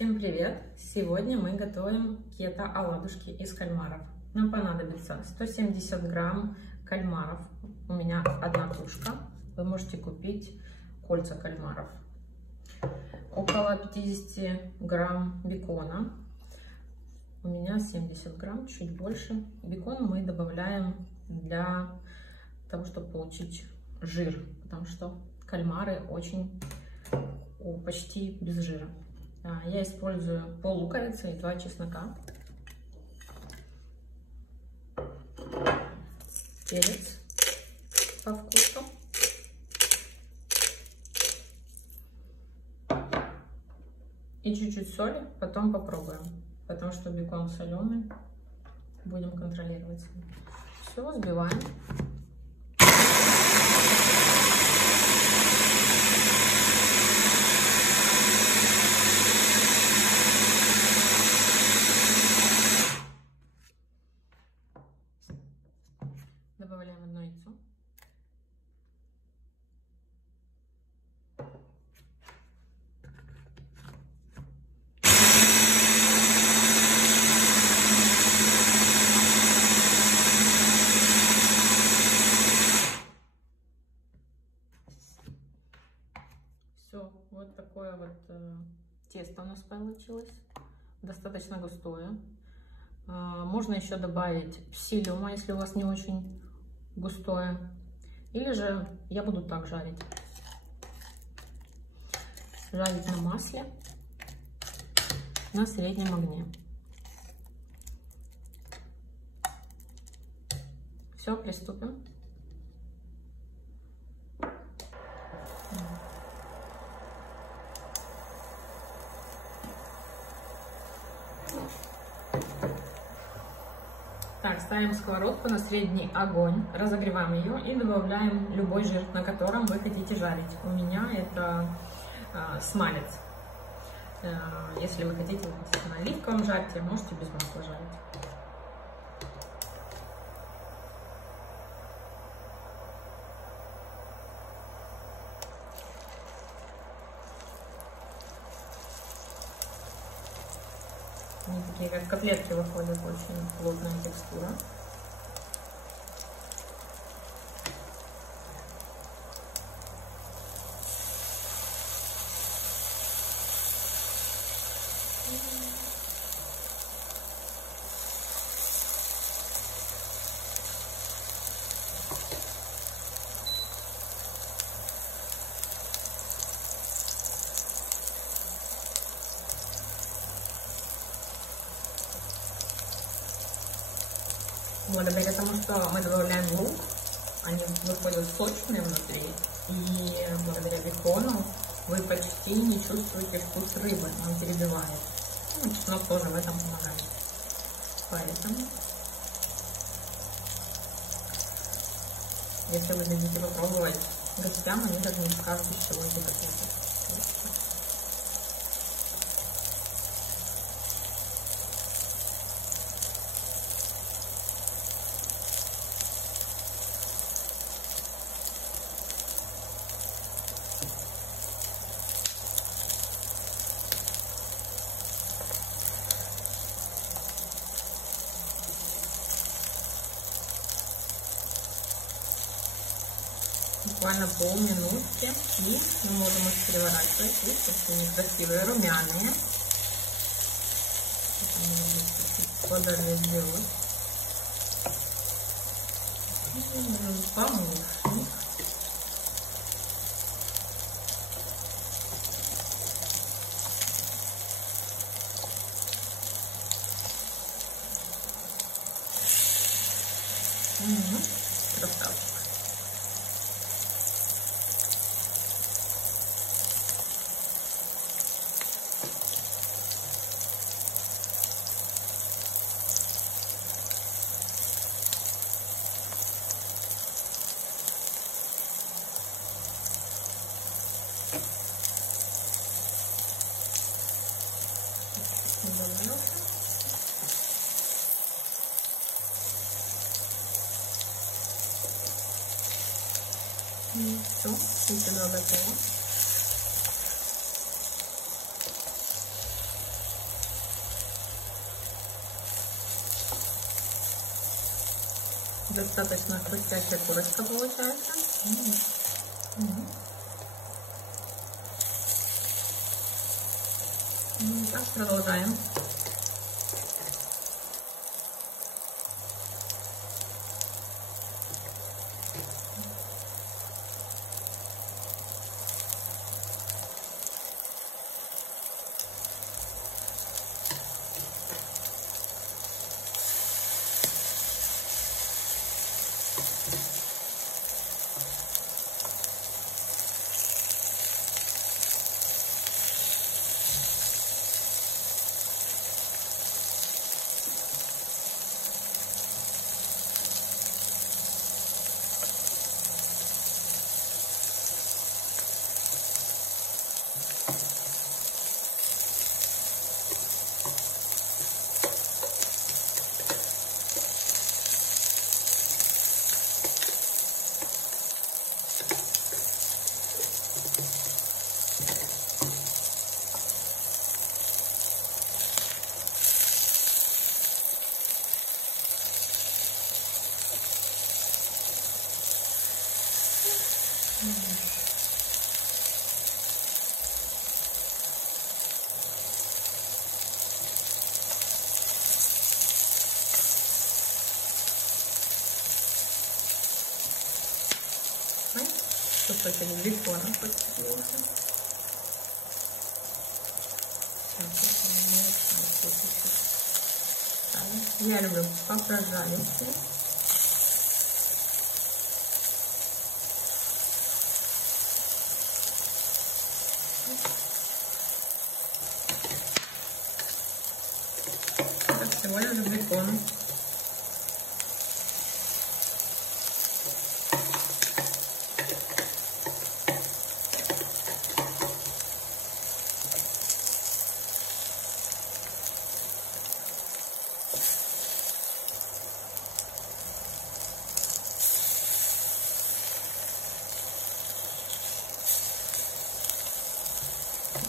Всем привет! Сегодня мы готовим кето-оладушки из кальмаров. Нам понадобится 170 грамм кальмаров. У меня одна тушка. Вы можете купить кольца кальмаров. Около 50 грамм бекона. У меня 70 грамм, чуть больше. Бекон мы добавляем для того, чтобы получить жир, потому что кальмары почти без жира. Я использую пол луковицы и 2 чеснока, перец по вкусу, и чуть-чуть соли, потом попробуем, потому что бекон соленый, будем контролировать. Все, взбиваем. Добавляем одно яйцо. Все, вот такое вот тесто у нас получилось, достаточно густое. Можно еще добавить псилиума, если у вас не очень густое, или же я буду так жарить на масле на среднем огне. Все, приступим. Так, ставим сковородку на средний огонь, разогреваем ее и добавляем любой жир, на котором вы хотите жарить. У меня это смалец. Если вы хотите на оливковом жарьте, можете без масла жарить. Они такие, как котлетки, выходят, очень плотная текстура. Благодаря тому, что мы добавляем лук, они выходят сочные внутри, и благодаря бекону вы почти не чувствуете вкус рыбы, он перебивает. Ну, чеснок тоже в этом помогает. Поэтому, если вы хотите попробовать гостям, они даже не скажут, из чего эти котлеты. Буквально полминутки, и мы можем их переворачивать. Видите, они красивые, румяные. Подождет. Помощник. Красавчик. Все, эти два готовы. Достаточно хрустящая курочка получается. Так, продолжаем. Кусочек бекона подсыпался. Я люблю попрожаристее. Это всего лишь бекон.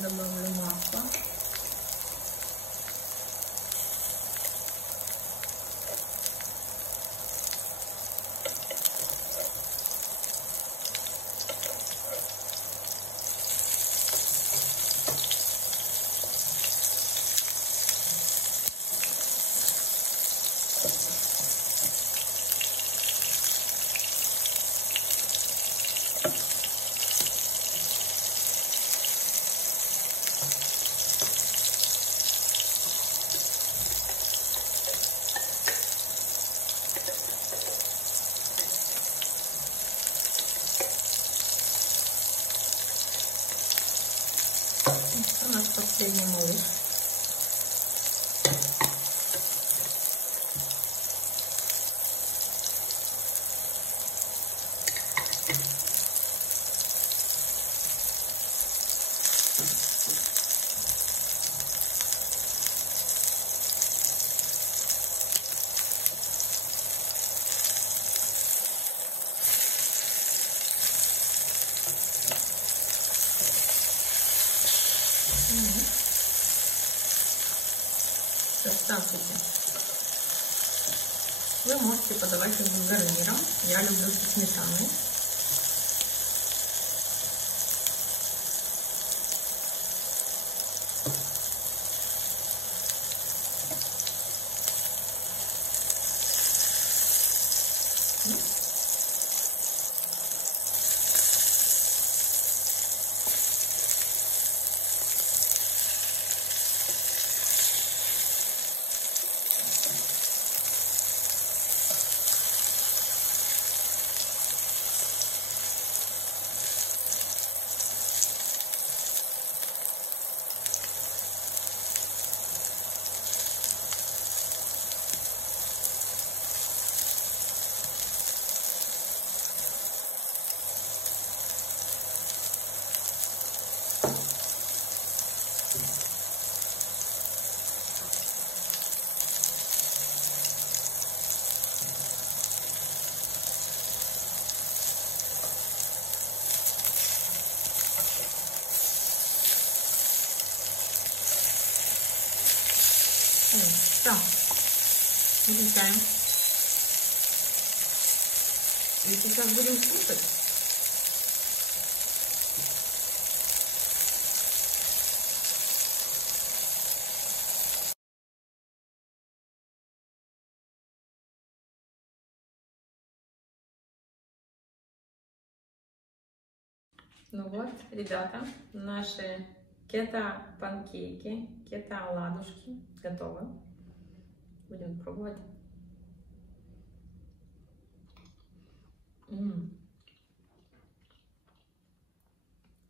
Добавлю масло. У нас последний малыш. Здравствуйте. Вы можете подавать его с гарниром. Я люблю со сметаной. Так, выключаем. И сейчас будем слушать. Ну вот, ребята, наши кето-панкейки, кето-оладушки готовы. Будем пробовать.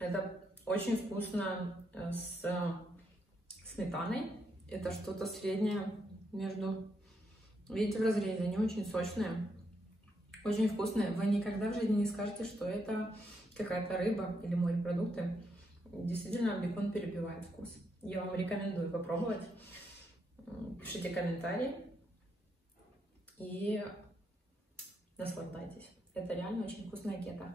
Это очень вкусно с сметаной. Это что-то среднее между... Видите, в разрезе они очень сочные, очень вкусные. Вы никогда в жизни не скажете, что это какая-то рыба или морепродукты. Действительно, бекон перебивает вкус. Я вам рекомендую попробовать. Пишите комментарии и наслаждайтесь. Это реально очень вкусная кето.